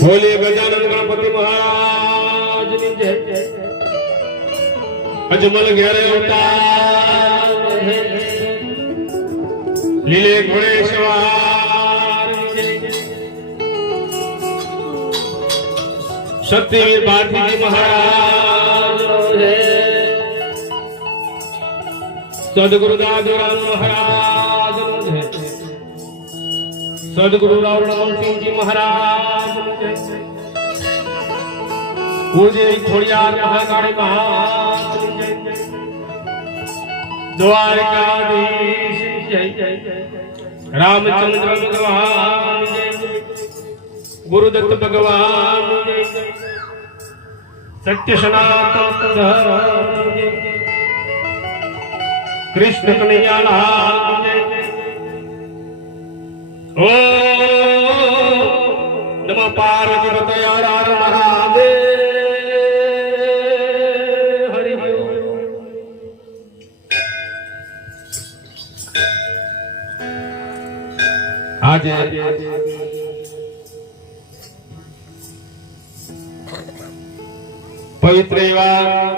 બોલીએ ગજાનંદ ગણપતિ મહારાજની જય અજમલ ઘેરે અવતાર. લીલે ઘોડેશ્વર સત્યવીર ભારતીજી મહારાજ સદગુરુ દાદુરામ મહારાજ. સદગુરુ રાવણસિંહજી મહારાજ પૂજ્ય ખોડિયાર મહાકાળી મહારાજ દ્વારકાધીશ જય જય ગુરુદત્ત ભગવાન સત્ય સનાતન કૃષ્ણ કનૈયાલાલ ઓ નમઃ પાર્વતી પતયાર મહાદેવ હરિ. આજે પવિત્ર એવા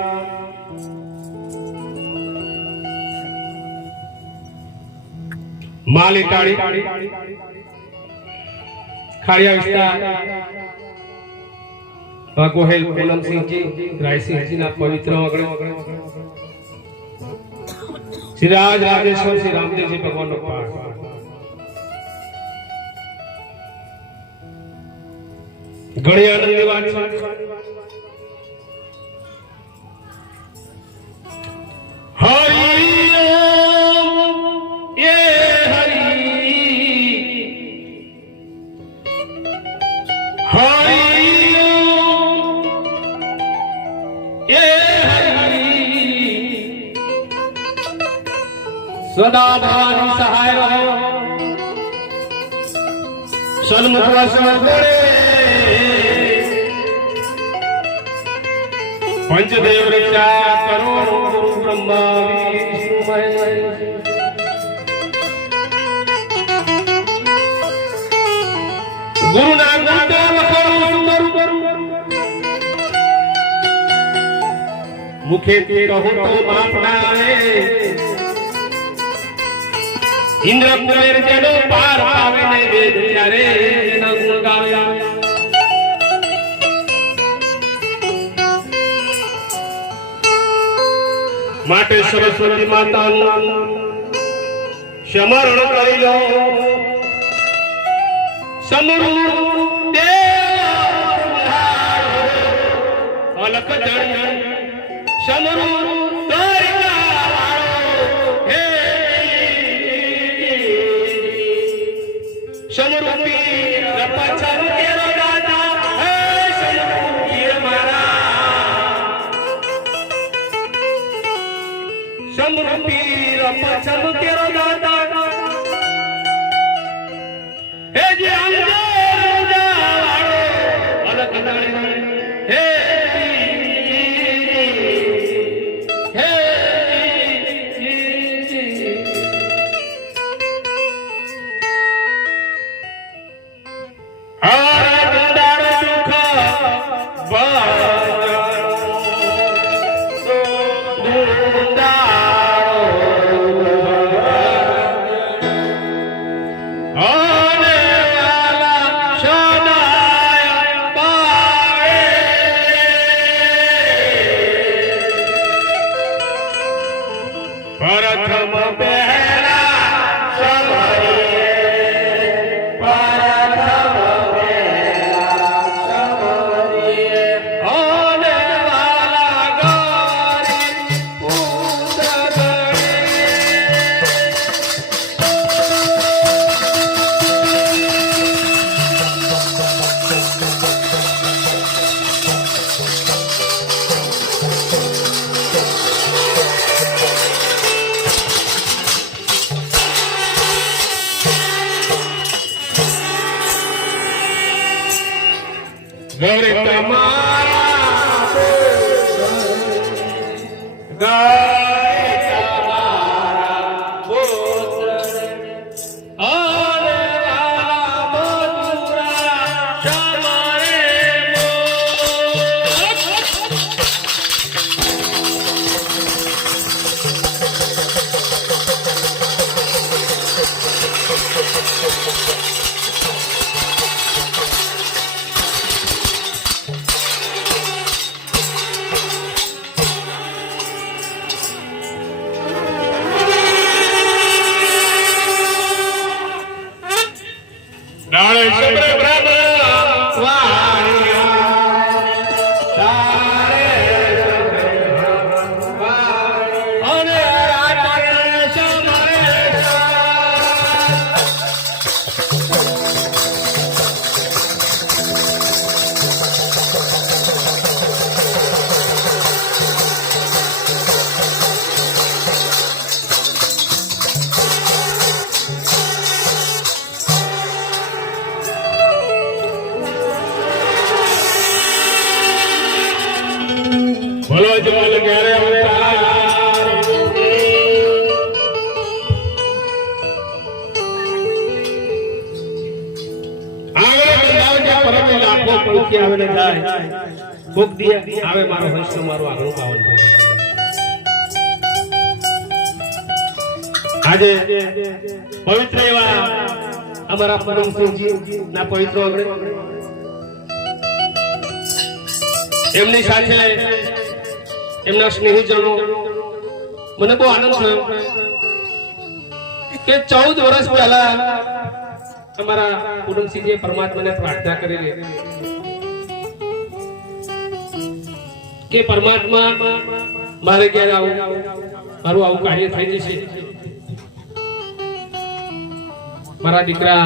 માલી ટાળી ખાડિયા વિસ્તાર. ગોહેલ પૂનમસિંહજી રાયસિંહજીના પવિત્ર વગેરે શ્રી રાજ રાજેશ્વર શ્રી રામદેવજી ભગવાનનો પાઠ. ઘણી આનંદની વાત છે. સદા ભવાની સહાય રહો. સન્મુખ પંચદેવ રચા કરો બ્રહ્મા વિષ્ણુ મહેશ ગુરુ ના ગુરુદેવ કરું કરું મુખેથી કહું તો માપ ના આવે ઇન્દ્ર કુબેર જેનો પાર આવે ને વેદ ત્યારે એના ગુણ ગાવ્યા માટે સરસ્વતી માતાનું સમરણ કરી લો. સમરૂ દેવ અલક જણ સમરૂ પીર પછમ કેરો દાદા હે ನಾಳೆ કોક દી આવે મારો હંસ મારું આગળ પાવન આજે પવિત્ર એવા અમારા પરમસિંહજી ના પવિત્ર આગળ એમની સાથે એમના સ્નેહીજનો મને બહુ આનંદ થયો કે ચૌદ વર્ષ પહેલા અમારા પૂનમસિંહજીએ પરમાત્માને પ્રાર્થના કરેલી. કે પરમાત્મા, મારે ક્યારે આવું? મારું આવું કાર્ય થઈ જશે. મારા દીકરા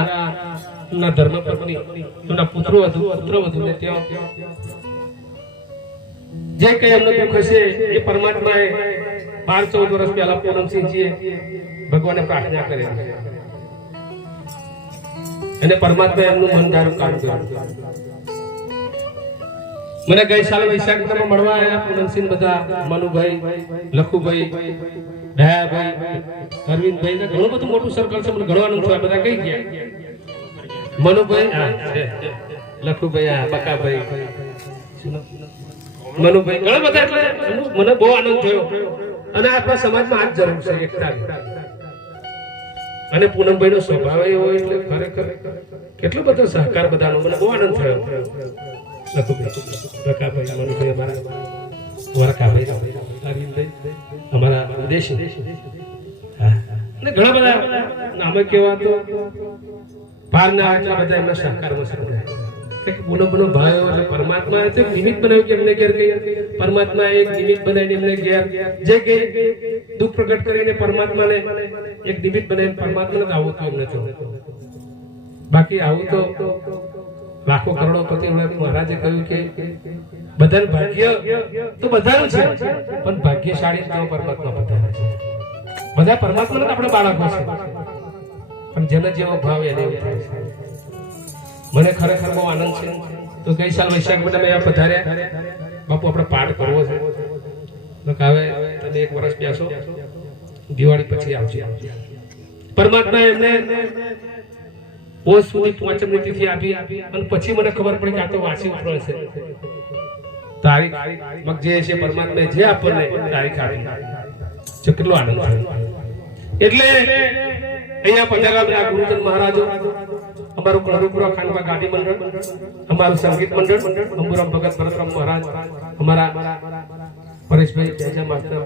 ના ધર્મ પત્ની, એમના પુત્રો વધુ, પુત્ર વધુ ને ત્યાં જે કઈ એમનું દુઃખ હશે, એ પરમાત્માએ બાર ચૌદ વર્ષ પહેલા પૂનમસિંહજીએ ભગવાને પ્રાર્થના કરી અને પરમાત્માએ એમનું મન ધારું કામ કર્યું. મને ગઈ સાલ તમે મળવા આવ્યા પૂનમસિંહ બધા મનુભાઈ લખુભાઈ દયાભાઈ અરવિંદભાઈ ને ઘણું બધું મોટું સર્કલ છે મને ગણવાનું છું આ બધા કઈ ગયા? મનુભાઈ છે. લખુભાઈ આ બકાભાઈ. મનુભાઈ ઘણા બધા એટલે મને બહુ આનંદ થયો. અને આપણા સમાજમાં આ જ જરૂર છે એકતા અને પૂનમભાઈ નો સ્વભાવ એવો એટલે ખરેખર કેટલો બધો સહકાર બધાનો મને બહુ આનંદ થયો. બકાભાઈ મનુભાઈ અમારા કે પરમાત્મા નિમિત્ત બનાવ્યું એમને ઘેર ગઈ. પરમાત્મા એક નિમિત્ત બનાવીને એમને ઘેર જે કે દુઃખ પ્રગટ કરીને પરમાત્માને એક નિમિત્ત બનાવીને પરમાત્માને આવું થયું. તો બાકી આવું તો લાખો કરોડોપતિ મહારાજે કહ્યું કે બધાનું ભાગ્ય તો બધાનું છે. પણ ભાગ્યશાળી તો પરમાત્મા બધા છે. બધા પરમાત્મા આપણે બાળકો છે. પણ જેનો જેવો ભાવ એને થાય છે. મને ખરેખર બહુ આનંદ છે. તો ગઈ સાલ વૈશાખ મહિના મેં પધાર્યા. બાપુ, આપણે પાઠ કરવો છે. હવે તમે એક વર્ષ બેસો. દિવાળી પછી આવજે. પરમાત્મા એમને પોષ સુધી પાંચમની તિથિ આપી અને પછી મને ખબર પડી કે આ તો વાંચી ઉતરણ છે તારીખ જે છે પરમાત્મા જે આપણને તારીખ આપી. જો કેટલો આનંદ એટલે અહીંયા બધા ગુરુજન મહારાજો, અમારું કળરુપુરા ખાનપા ગાડી મંડળ, અમારું સંગીત મંડળ અંબુરામ ભગત ભરતરામ મહારાજ, અમારા પરેશભાઈ જયજા માસ્તર,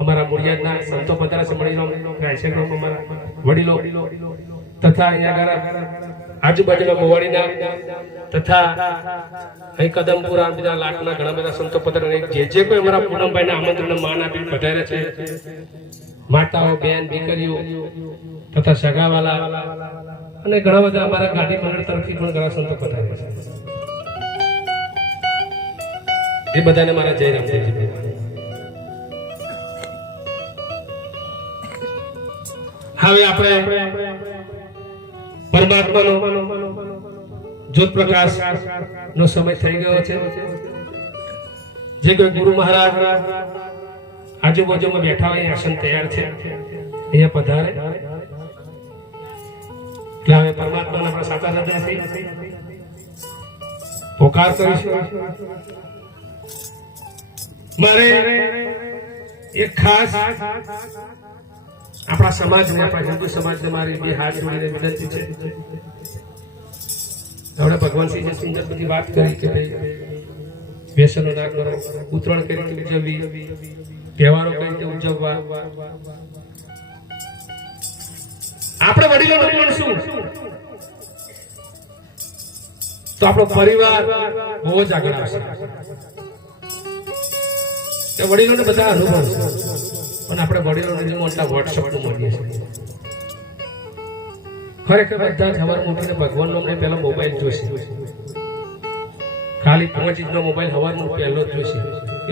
અમારા મુળિયાદના સંતો પધારા છે લો ગાયસેક અમારા વડીલો. તથા અહીંયા આગળ આજુબાજુના મોવાડીના તથા અહીં કદમપુરા બીજા લાટના ઘણા બધા સંતો પત્ર જે જે કોઈ અમારા પૂનમભાઈના આમંત્રણ માન આપી પધાર્યા છે, માતાઓ, બેન, દીકરીઓ તથા સગાવાલા અને ઘણા બધા અમારા ગાંધી મંડળ તરફથી પણ ઘણા સંતો પધાર્યા છે. એ બધાને મારા જય રામદેવજી હવે આપણે પરમાત્માનો જ્યોત પ્રકાશ નો સમય થઈ ગયો છે. જે કોઈ ગુરુ મહારાજ આજુબાજુમાં બેઠા હોય, આસન તૈયાર છે, અહીંયા પધારે. એટલે હવે પરમાત્માના આપણે સાચા હૃદયથી પોકાર કરીશું. મારે એક ખાસ આપણા સમાજને આપણા હિન્દુ સમાજને મારી બે હાથ જોડીને વિનંતી છે. આપણે ભગવાન શ્રી સુંદર બધી વાત કરી કે ભાઈ વ્યસનો ના કરો ઉત્તરાયણ કઈ રીતે ઉજવવી, તહેવારો કઈ રીતે ઉજવવા. આપણે વડીલોનું પણ શું? તો આપણો પરિવાર બહુ જ આગળ આવશે. વડીલોને બધા અનુભવ પણ આપણે વડીલો મોટા વોટ્સઅપનું મળીએ છીએ. ખરેખર બધા સવાર મોટીને મૂકીને ભગવાન અમને પહેલો મોબાઈલ જોશે. ખાલી પાંચ ઇંચનો મોબાઈલ હવારનો પહેલો જ જોશે.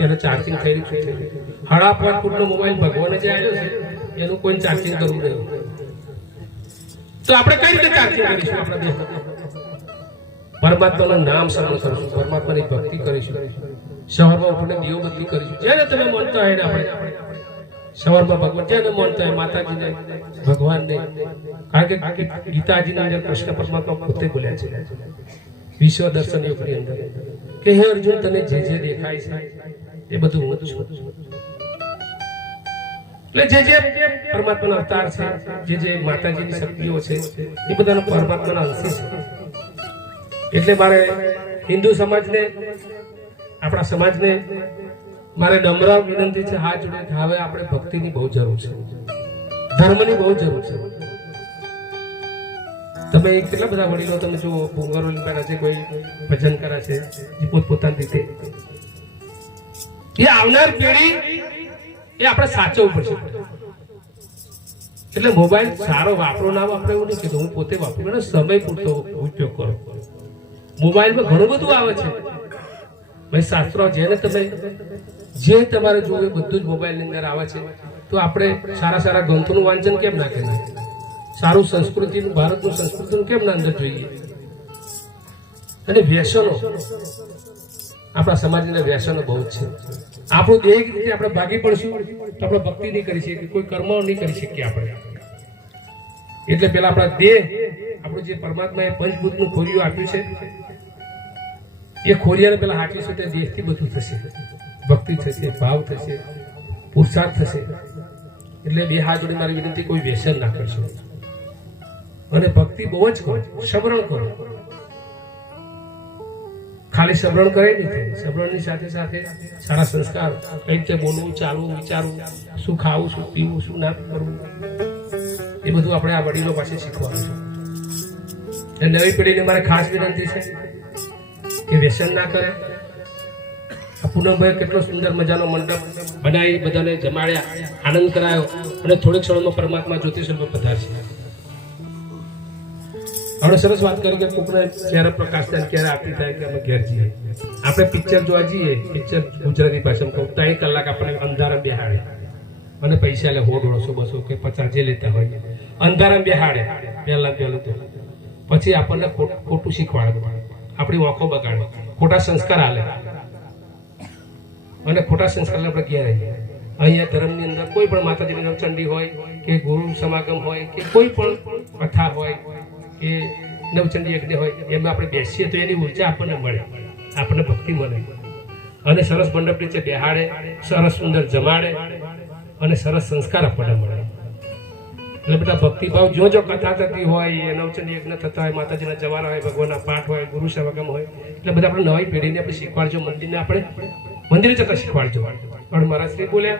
એનો ચાર્જિંગ થઈ રહ્યું છે. હડા પાંચ ફૂટનો મોબાઈલ ભગવાને જે આવ્યો છે, એનું કોઈ ચાર્જિંગ કરવું નહીં. તો આપણે કઈ રીતે ચાર્જિંગ કરીશું આપણા પરમાત્માનું નામ સરળ કરીશું, પરમાત્માની ભક્તિ કરીશું. સવારમાં ઉઠીને દીવબત્તી કરીશું. જેને તમે મનતા હોય આપણે સવારમાં ભગવાન મળતા હોય માતાજીને ભગવાનને. કારણ કે ગીતાજીના અંદર કૃષ્ણ પરમાત્મા પોતે બોલ્યા છે. વિશ્વ દર્શન યોગની અંદર. કે હે અર્જુન, તને જે જે દેખાય છે, એ બધું હું છું. એટલે જે જે પરમાત્માનો અવતાર છે, જે જે માતાજીની શક્તિઓ છે, એ બધાનો પરમાત્માના અંશી છે. એટલે મારે હિન્દુ સમાજને, આપણા સમાજને મારે નમ્ર વિનંતી છે હાથ જોડે હવે આપણે ભક્તિની બહુ જરૂર છે. ધર્મની બહુ જરૂર છે. તમે કેટલા બધા વડીલો તમે જો ભૂંગરો લીંબાના છે કોઈ ભજન કરે છે પોતપોતાની રીતે. એ આવનાર પેઢી એ આપણે સાચવવું પડશે. એટલે મોબાઈલ સારો વાપરો ના વાપરો એવું નહીં કીધું હું પોતે વાપરું પણ સમય પૂરતો ઉપયોગ કરો. મોબાઈલમાં ઘણું બધું આવે છે. ભાઈ, શાસ્ત્રો જેને તમે જે તમારે જોવું બધું જ મોબાઈલની અંદર આવે છે, તો આપણે સારા સારા ગ્રંથોનું વાંચન કેમ ના કરીએ? સારું સંસ્કૃતિનું, ભારતનું સંસ્કૃતિનું કેમ ના અંદર જોઈએ? અને વ્યસનો. આપણા સમાજના વ્યસનો બહુ જ છે. આપણું દેહ રીતે આપણે ભાગી પડશું, તો આપણે ભક્તિ નહીં કરી શકીએ, કોઈ કર્મ નહીં કરી શકીએ આપણે. એટલે પેલા આપણા દેહ, આપણું જે પરમાત્માએ પંચભૂતનું ખોરિયું આપ્યું છે એ ખોરિયાને પેલા હાંચીશું તે દેશથી બધું થશે. ભક્તિ થશે, ભાવ થશે પુરુષાર્થ થશે. એટલે બે હાથ જોડે મારી વિનંતી, કોઈ વ્યસન ના કરશો. અને ભક્તિ બહુ જ કરો, સમરણ કરો. ખાલી સમરણ કરે નહીં થાય. સબરણની સાથે સાથે સારા સંસ્કાર કઈ રીતે બોલવું, ચાલવું, વિચારવું, શું ખાવું, શું પીવું, શું ના કરવું, એ બધું આપણે આ વડીલો પાસે શીખવાનું છે. નવી પેઢીને મારે ખાસ વિનંતી છે કે વ્યસન ના કરે? પૂનમભાઈ કેટલો સુંદર મજાનો મંડપ બનાવી બધાને જમાડ્યા, આનંદ કરાયો અને થોડીક ક્ષણોમાં પરમાત્મા જ્યોતિષમાં પધારશે. આપણે સરસ વાત કરી કે કોકને ક્યારે પ્રકાશ થાય ક્યારે આરતી થાય કે અમે ઘેર જઈએ. આપણે પિક્ચર જોવા જઈએ, પિક્ચર ગુજરાતી ભાષામાં કહું ત્રણ કલાક આપણે અંધારા બેહાડે. અને પૈસા લે સો દોઢસો, બસો કે પચાસ જે લેતા હોય. અંધારા બેહાડે, પહેલાં પહેલું તો. પછી આપણને ખોટું શીખવાડે. આપણી આંખો બગાડે. ખોટા સંસ્કાર આલે. અને ખોટા સંસ્કાર આપણે ઘેર રહીએ અહીંયા ધર્મની અંદર કોઈ પણ માતાજીની નવચંડી હોય, કે ગુરુ સમાગમ હોય, કે કોઈ પણ કથા હોય, કે નવચંડી યજ્ઞ હોય, એમાં આપણે બેસીએ તો એની ઊર્જા આપણને મળે. આપણને ભક્તિ મળે. અને સરસ મંડપ નીચે બેહાડે, સરસ સુંદર જમાડે, અને સરસ સંસ્કાર આપણને મળે. એટલે બધા ભક્તિભાવ જો જો કથા થતી હોય, એ નવચંડી યજ્ઞ થતા હોય, માતાજીના જવારા હોય, ભગવાનના પાઠ હોય, ગુરુ સમાગમ હોય, એટલે બધા આપણે નવી પેઢીને આપણે શીખવાડજો, મંદિરને આપણે મંદિરે જતા શીખવાડજો. પણ મારા શ્રી બોલ્યા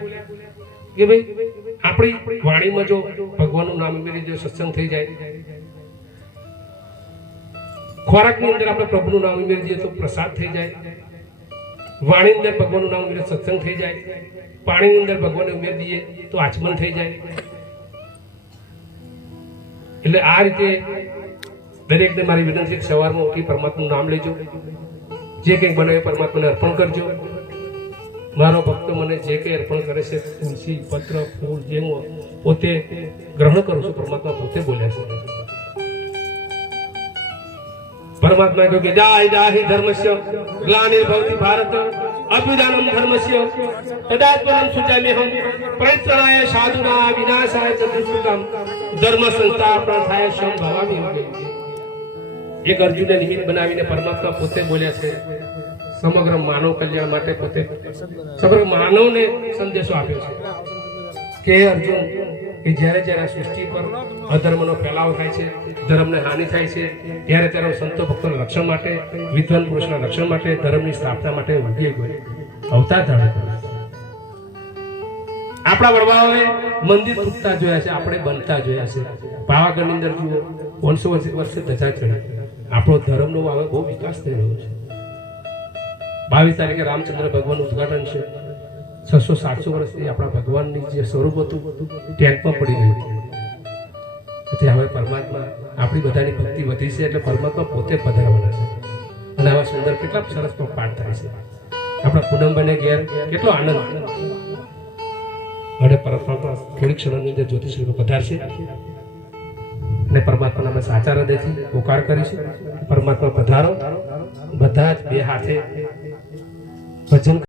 કે ભાઈ, આપણી વાણીમાં જો ભગવાનનું નામ ઉમેરી જો સત્સંગ થઈ જાય. ખોરાકની અંદર આપણે પ્રભુનું નામ ઉમેરી દઈએ તો પ્રસાદ થઈ જાય. વાણીની અંદર ભગવાનનું નામ ઉમેરી સત્સંગ થઈ જાય. પાણીની અંદર ભગવાનને ઉમેરી દઈએ તો આચમન થઈ જાય. એટલે આ રીતે દરેકને મારી વિનંતી સવારમાં ઉઠી પરમાત્માનું નામ લેજો. જે કંઈક બનાવે પરમાત્માને અર્પણ કરજો. મારો ભક્તો મને જે કંઈ અર્પણ કરે છે, તુલસી, પત્ર, ફૂલ, જે હું પોતે ગ્રહણ કરું છું, પરમાત્મા પોતે બોલ્યા છે. પરમાત્મા કહ્યું કે જાય જાહી ધર્મસ્ય ગ્લાનિર ભવતિ ભારત, અભિદાનમ ધર્મસ્ય તદાત્મનમ સુચામ્યહમ પ્રયત્નાય સાધુના વિનાશાય ચ સંસ્થા આપણા થાય શ્રમ એમ કહ્યું એક અર્જુનને નિમિત્ત બનાવીને પરમાત્મા પોતે બોલ્યા છે, સમગ્ર માનવ કલ્યાણ માટે પોતે સમગ્ર માનવને સંદેશો આપ્યો છે. કે અર્જુન, કે જ્યારે જ્યારે સૃષ્ટિ પર અધર્મનો ફેલાવો થાય છે, ધર્મને હાનિ થાય છે, ત્યારે ત્યારે સંતો ભક્તોના રક્ષણ માટે, વિદ્વાન પુરુષના રક્ષણ માટે, ધર્મની સ્થાપના માટે વધી ગયો અવતાર ધારણ આપણા વડવાઓએ મંદિર તૂટતા જોયા છે, આપણે બનતા જોયા છે. પાવાગઢની અંદર જુઓ, પાંચસો વર્ષે વર્ષે ધજા ચડી. આપણો ધર્મનો હવે બહુ વિકાસ થઈ રહ્યો છે. બાવીસ તારીખે રામચંદ્ર ભગવાન ઉદઘાટન છે. છસો સાતસો વર્ષથી આપણા ભગવાનની જે સ્વરૂપ હતું, ટેન્કમાં પડી ગયું એટલે હવે પરમાત્મા આપણી બધાની ભક્તિ વધી છે એટલે પરમાત્મા પોતે પધારવાના છે. અને આવા સુંદર કેટલા સરસ પાઠ થાય છે. આપણા પૂનમભાઈને ઘેર કેટલો આનંદ. અને પરમાત્મા થોડી ક્ષણોની અંદર જ્યોતિષરૂપે પધારશે અને પરમાત્માના અમે સાચા હૃદયથી પોકાર કરીશું પરમાત્મા પધારો. બધા જ બે હાથે ભજન